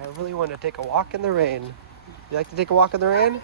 I really want to take a walk in the rain. You like to take a walk in the rain?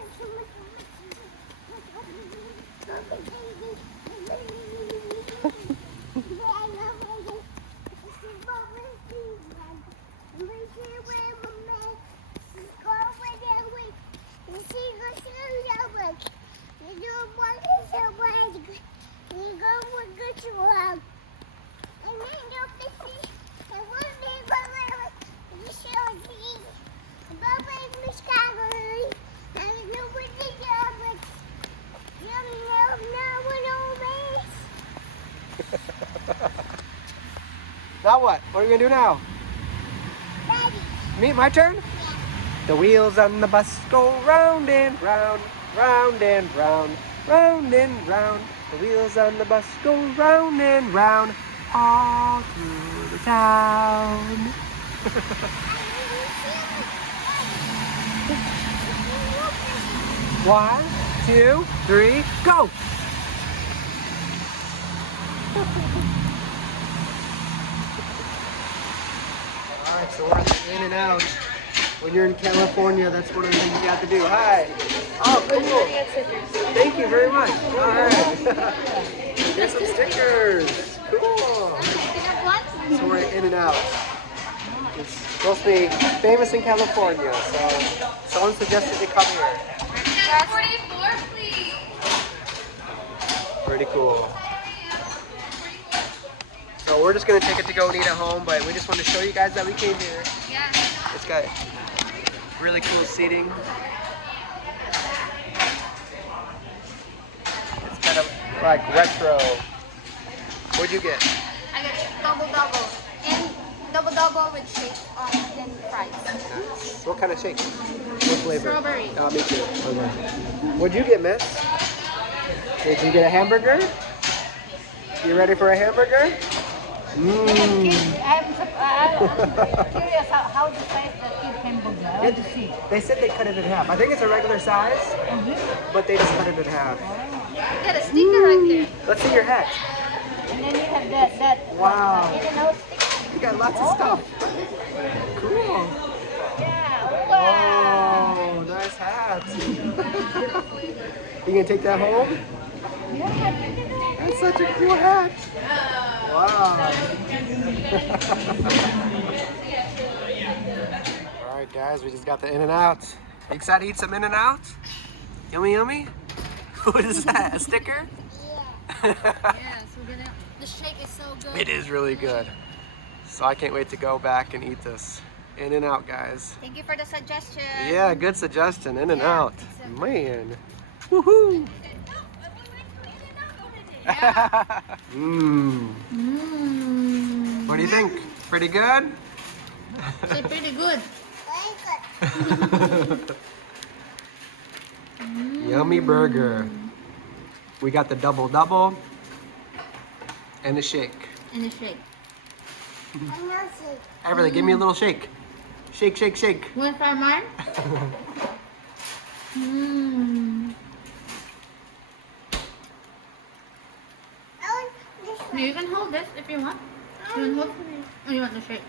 Now what? What are we gonna do now? Daddy. Me, my turn? Yeah. The wheels on the bus go round and round, round and round, round and round. The wheels on the bus go round and round, all through the town. One, two, three, go! Alright, so we're at the In and Out. When you're in California, that's one of the things you have to do. Hi! Oh, cool! Thank you very much. Alright. Here's some stickers. Cool! So we're at In and Out. It's supposed to be famous in California, so someone suggested to come here. 44, please. Pretty cool. So we're just gonna take it to go and eat at home, but we just want to show you guys that we came here. Yeah. It's got really cool seating. It's kind of like retro. What'd you get? I got double and double with shake and fries. Nice. What kind of shake? What flavor? Strawberry. Oh, me too. Okay. What'd you get, miss? Did you get a hamburger? You ready for a hamburger? I'm curious how the size the kid hamburger. I want to see. They said they cut it in half. I think it's a regular size, but they just cut it in half. You got a sticker right there. Let's see your hat. And then you have that Wow. In and out sticker. You got lots of stuff. Cool. Yeah. Wow. Oh, nice hat. You gonna take that home? Yeah. That's such a cool hat. Wow. All right, guys, we just got the In and Out. You excited to eat some In and Out? Yummy, yummy. What is that? A sticker? Yeah, so good. The shake is so good. It is really good. So I can't wait to go back and eat this. In and Out, guys. Thank you for the suggestion. Yeah, good suggestion. In and Yeah, Out. it's so Man. Woohoo. Mmm. What do you think? Pretty good? It's pretty good. Yummy burger. We got the double and the shake. And the shake. Everly, give me a little shake. Shake, shake, shake. You want to try mine? Mmm. You can hold this if you want. You want to hold? Or you want the shake?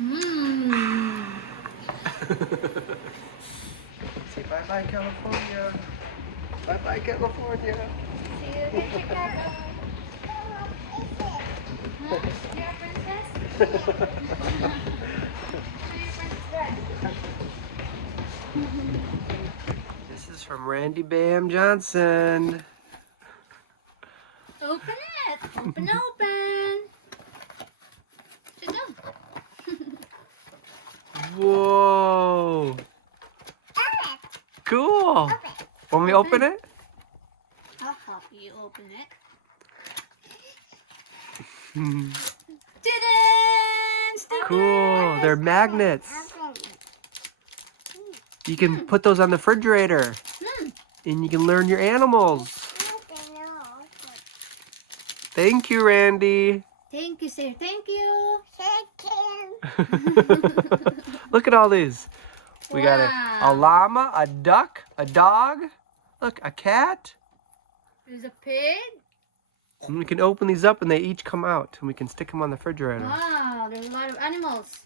Mmm. Say bye-bye, California. Bye-bye, California. See you in Chicago. Huh? You're a princess? This is from Randy Bam Johnson. Open it! Open, open! Sit down. Whoa. Cool. Want me to open it? I'll help you open it. Ta-da! Stickers! Cool. They're magnets. You can put those on the refrigerator. And you can learn your animals. Thank you, Randy. Thank you, sir. Thank you. Look at all these. We got a llama, a duck, a dog. Look, a cat. There's a pig. And we can open these up and they each come out. And we can stick them on the refrigerator. Wow, there's a lot of animals.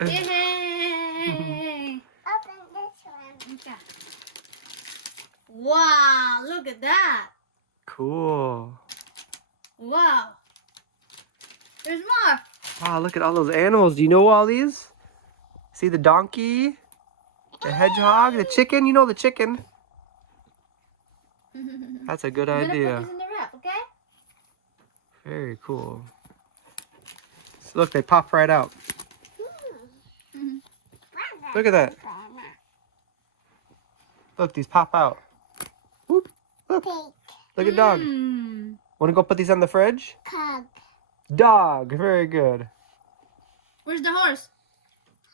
Yay! Open this one. Okay. Wow, look at that. Cool. Wow. There's more. Wow, look at all those animals. Do you know all these? See the donkey, the hedgehog, the chicken. You know the chicken. That's a good I'm gonna idea. put this in the wrap, okay? Very cool. So look, they pop right out. Look at that. Look, these pop out. Whoop. Look. Look at dog. Want to go put these on the fridge? Cog. Dog. Very good. Where's the horse?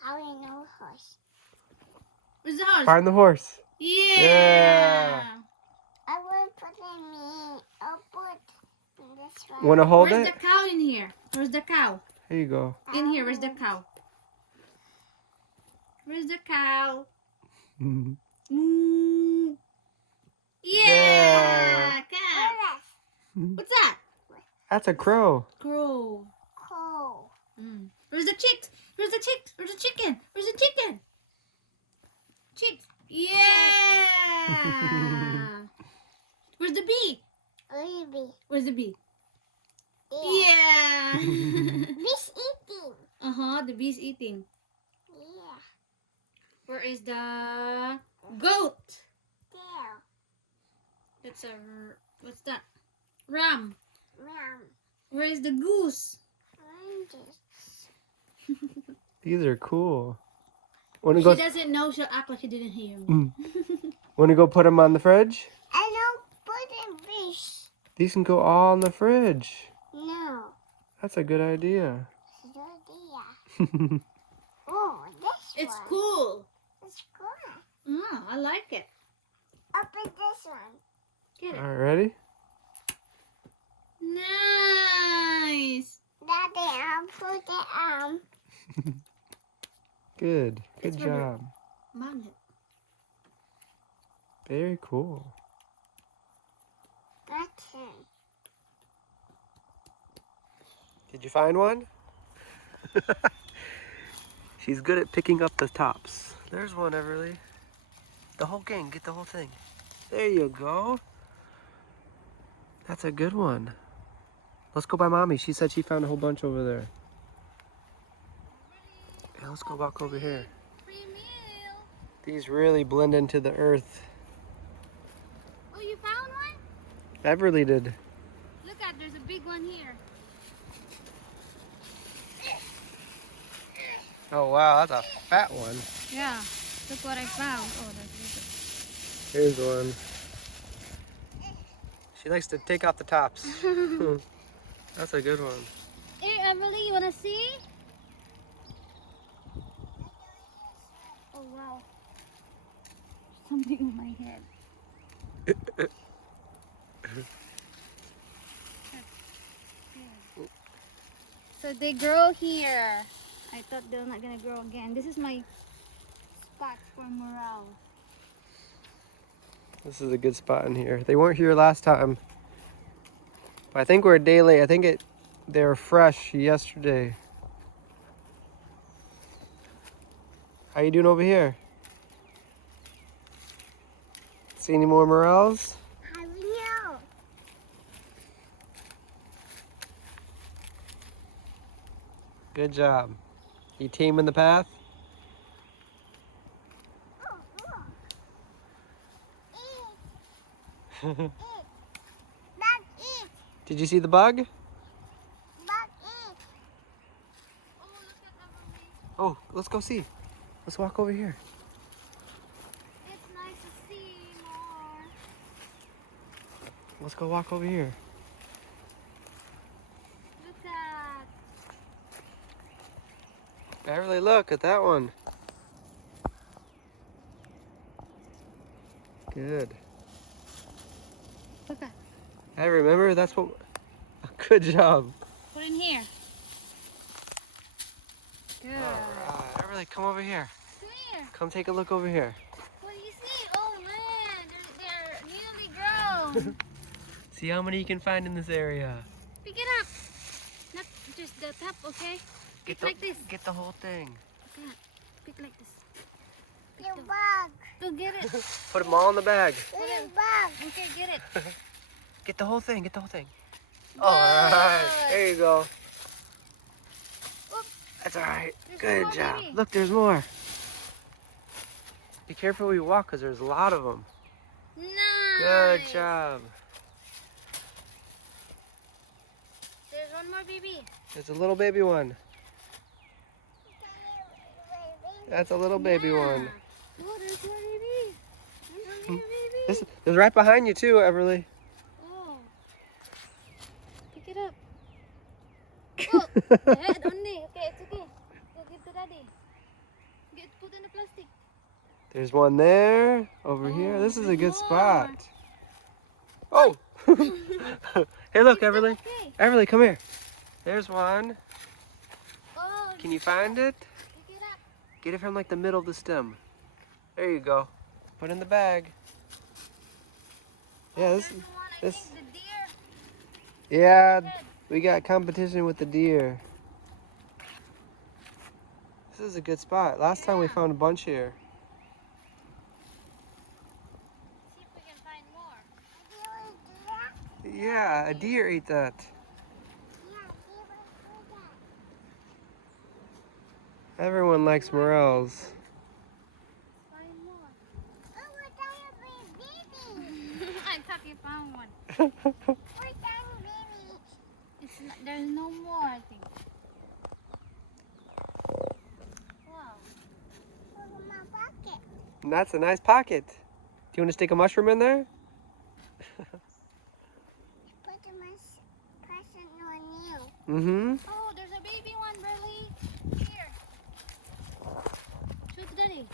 How we know horse? Where's the horse? Find the horse. Yeah. I will put in me. I'll put in this one. Want to hold Where's it? the cow in here? Where's the cow? Here you go. In here, where's the cow? Where's the cow? Moo. Yeah, cow. What's that? That's a crow. Crow. Coal. Where's the chicks? Where's the chicks? Where's the chicken? Where's the chicken? Chicks. Yeah. Where's the bee? Baby. Where's the bee? Yeah. Yeah. Fish eating. The bee's eating. Yeah. Where is the goat? There. That's a, what's that? Ram. Mom. Where is the goose? Oranges. These are cool. Want to She go? doesn't know. She'll act like she didn't hear me. Want to go put them on the fridge? I don't put in fish. These can go all in the fridge. No. That's a good idea. Idea. Oh, this It's one. cool. It's cool. I like it. Open this one. Get it. All right, ready? Nice. Daddy, I'll put it Good. Good It's for the- job. Magnet. Very cool. button. Did you find one? She's good at picking up the tops. There's one, Everly. The whole gang, get the whole thing. There you go. That's a good one. Let's go by Mommy. She said she found a whole bunch over there. Yeah, let's go walk over here. Free meal. These really blend into the earth. Oh, you found one? Everly did. Look at, there's a big one here. Oh wow, that's a fat one. Yeah. Look what I found. Oh, Here's one. She likes to take off the tops. That's a good one. Here, Everly, you wanna see? Oh wow. Something on my head. So they grow here. I thought they're not gonna grow again. This is my spot for morel. This is a good spot in here. They weren't here last time. But I think we're a day late. I think they were fresh yesterday. How you doing over here? See any more morels? How do you know? Good job. You taming the path? Oh, look. Eat. Eat. Bug eat. Did you see the bug? Bug eat. Oh, look at Everly. Oh, let's go see. Let's walk over here. It's nice to see more. Let's go walk over here. Look at. Beverly, look at that one. Good. Look at. I remember that's what. Good job. Put in here. Good. All right, Beverly, come over here. Come here. Come take a look over here. What do you see? Oh man, they're nearly grown. See how many you can find in this area. Pick it up. Not just the top, okay? Pick like this. Get the whole thing. Okay. Pick like this. The bag. Go get it. Put them all in the bag. The bag. Okay, get it. Get the whole thing. Get the whole thing. All right. There you go. Oops. That's all right. There's Good more, job. baby. Look, there's more. Be careful where you walk because there's a lot of them. Nice. Good job. There's one more baby. There's a little baby one. That's a little baby one. Oh, there's more baby. There's one more baby. This is right behind you too, Everly. Oh. Pick it up. Oh, the head only. Okay, it's okay. Go give to daddy. Put in the plastic. There's one there, over here. This is a good more. spot. Oh! Hey, look, Everly. Okay. Everly, come here. There's one. Oh, Can you find it? pick it up. Get it from like the middle of the stem. There you go. Put it in the bag. Yeah, There's the one, I this. think, the deer. Yeah, Head. we got competition with the deer. This is a good spot. Last time we Yeah. found a bunch here. See if we can find more. Yeah, a deer ate that. Everyone likes morels. Find more. Oh, what kind of baby? I thought you found one. What kind of baby? It's not, there's no more, I think. Wow. Look in my pocket. And that's a nice pocket. Do you want to stick a mushroom in there? Put the person on you. Mm-hmm. Oh, there's a baby one, Burley. Here. Show to daddy.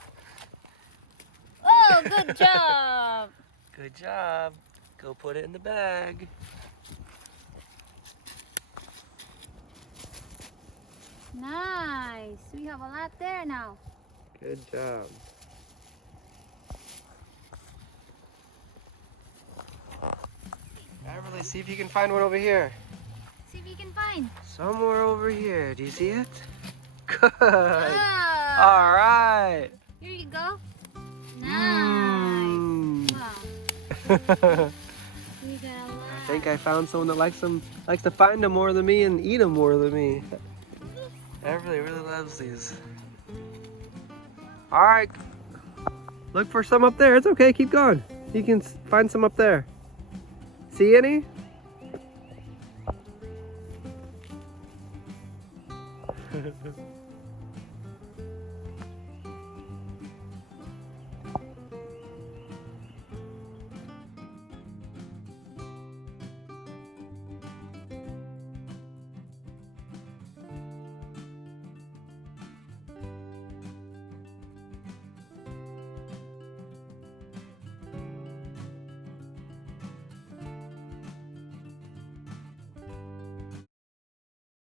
Oh, good job. Good job. Go put it in the bag. Nice. We have a lot there now. Good job. Everly, see if you can find one over here. See if you can find. Somewhere over here. Do you see it? Good. Ah, All right. here you go. Nice. Mm. Wow. I We got a lot. think I found someone that likes to find them more than me and eat them more than me. Everly really loves these. All right. Look for some up there. It's okay. Keep going. You can find some up there. See any?